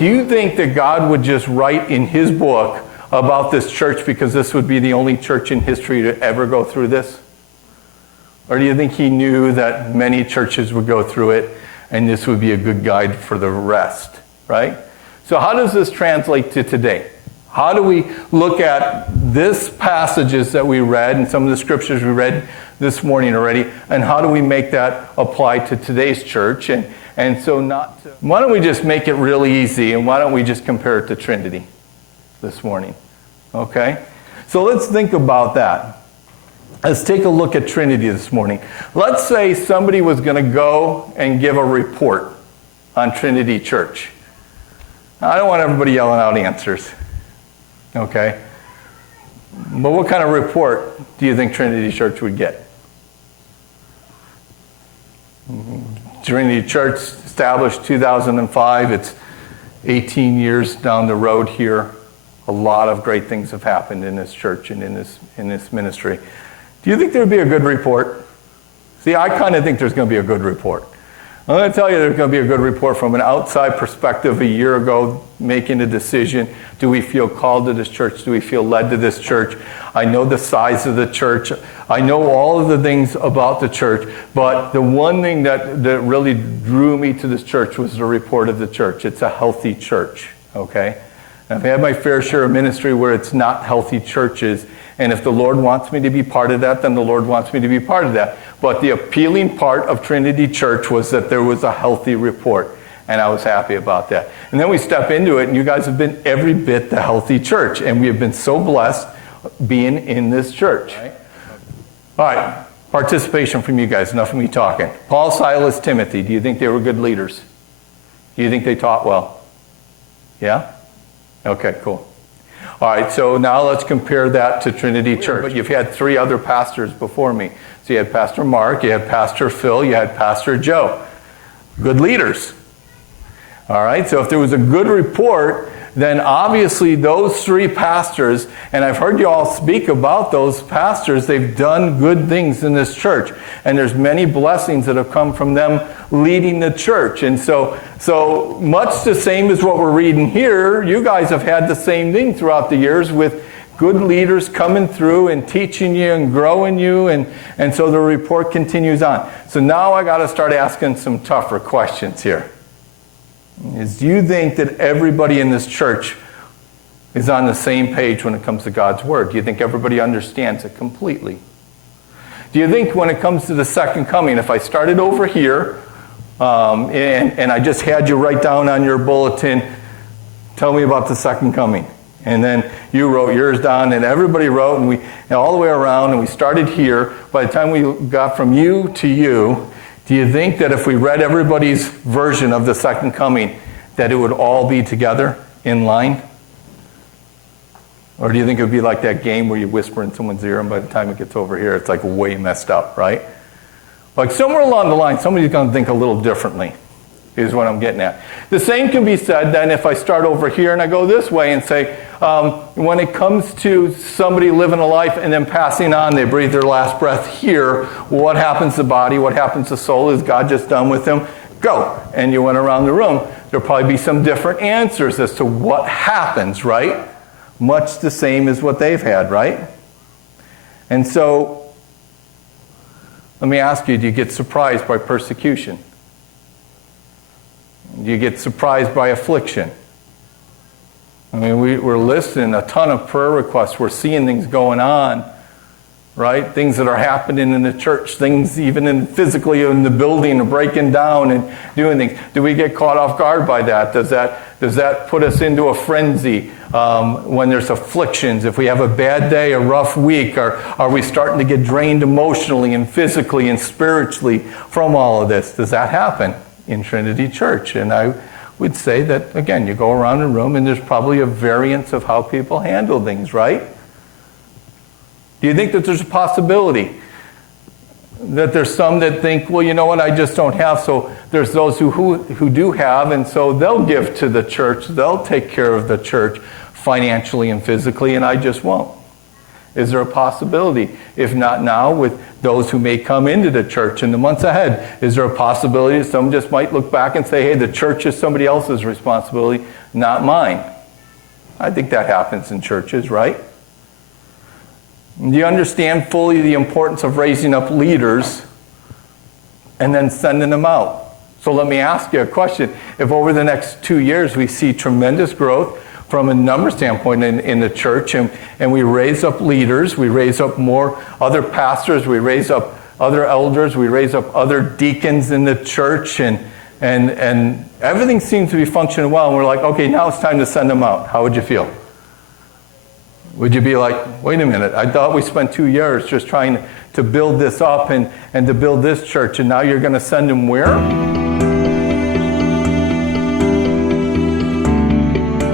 Do you think that God would just write in his book about this church because this would be the only church in history to ever go through this? Or do you think he knew that many churches would go through it and this would be a good guide for the rest, right? So how does this translate to today? How do we look at this passages that we read and some of the scriptures we read this morning already, and how do we make that apply to today's church? And so why don't we just make it really easy, and why don't we just compare it to Trinity this morning? Okay? So let's think about that. Let's take a look at Trinity this morning. Let's say somebody was going to go and give a report on Trinity Church. I don't want everybody yelling out answers. Okay? But what kind of report do you think Trinity Church would get? Trinity Church established 2005. It's 18 years down the road here. A lot of great things have happened in this church and in this ministry. Do you think there would be a good report? See, I kind of think there's going to be a good report. I'm going to tell you there's going to be a good report from an outside perspective a year ago, making a decision. Do we feel called to this church? Do we feel led to this church? I know the size of the church. I know all of the things about the church. But the one thing that really drew me to this church was the report of the church. It's a healthy church, okay? And I've had my fair share of ministry where it's not healthy churches. And if the Lord wants me to be part of that, then the Lord wants me to be part of that. But the appealing part of Trinity Church was that there was a healthy report. And I was happy about that. And then we step into it, and you guys have been every bit the healthy church. And we have been so blessed being in this church. All right, participation from you guys. Enough of me talking. Paul, Silas, Timothy. Do you think they were good leaders? Do you think they taught well? Yeah? Okay, cool. All right, so now let's compare that to Trinity Church. But you've had three other pastors before me. So you had Pastor Mark, you had Pastor Phil, you had Pastor Joe. Good leaders. All right, so if there was a good report, then obviously those three pastors, and I've heard you all speak about those pastors, they've done good things in this church. And there's many blessings that have come from them leading the church. And so much the same as what we're reading here, you guys have had the same thing throughout the years with good leaders coming through and teaching you and growing you. And so the report continues on. So now I got to start asking some tougher questions here. Do you think that everybody in this church is on the same page when it comes to God's Word? Do you think everybody understands it completely? Do you think when it comes to the second coming, if I started over here, and I just had you write down on your bulletin, tell me about the second coming. And then you wrote yours down, and everybody wrote, and all the way around, and we started here. By the time we got from you to you, do you think that if we read everybody's version of the second coming, that it would all be together in line? Or do you think it would be like that game where you whisper in someone's ear, and by the time it gets over here, it's like way messed up, right? Like somewhere along the line, somebody's going to think a little differently, is what I'm getting at. The same can be said then if I start over here and I go this way and say, when it comes to somebody living a life and then passing on, they breathe their last breath here, what happens to the body, what happens to the soul? Is God just done with them? Go. And you went around the room. There'll probably be some different answers as to what happens, right? Much the same as what they've had, right? And so, let me ask you, do you get surprised by persecution? Do you get surprised by affliction? I mean, we're listing a ton of prayer requests. We're seeing things going on, right? Things that are happening in the church. Things even physically in the building are breaking down and doing things. Do we get caught off guard by that? Does that put us into a frenzy when there's afflictions? If we have a bad day, a rough week, are we starting to get drained emotionally and physically and spiritually from all of this? Does that happen in Trinity Church? And I would say that, again, you go around the room and there's probably a variance of how people handle things, right? Do you think that there's a possibility that there's some that think, well, you know what, I just don't have, so there's those who do have, and so they'll give to the church, they'll take care of the church financially and physically, and I just won't. Is there a possibility? If not now, with those who may come into the church in the months ahead, is there a possibility that someone just might look back and say, hey, the church is somebody else's responsibility, not mine? I think that happens in churches, right? Do you understand fully the importance of raising up leaders and then sending them out? So let me ask you a question. If over the next 2 years we see tremendous growth from a number standpoint in the church, and we raise up leaders, we raise up more other pastors, we raise up other elders, we raise up other deacons in the church, and everything seems to be functioning well, and we're like, okay, now it's time to send them out. How would you feel? Would you be like, wait a minute, I thought we spent 2 years just trying to build this up and to build this church, and now you're going to send them where?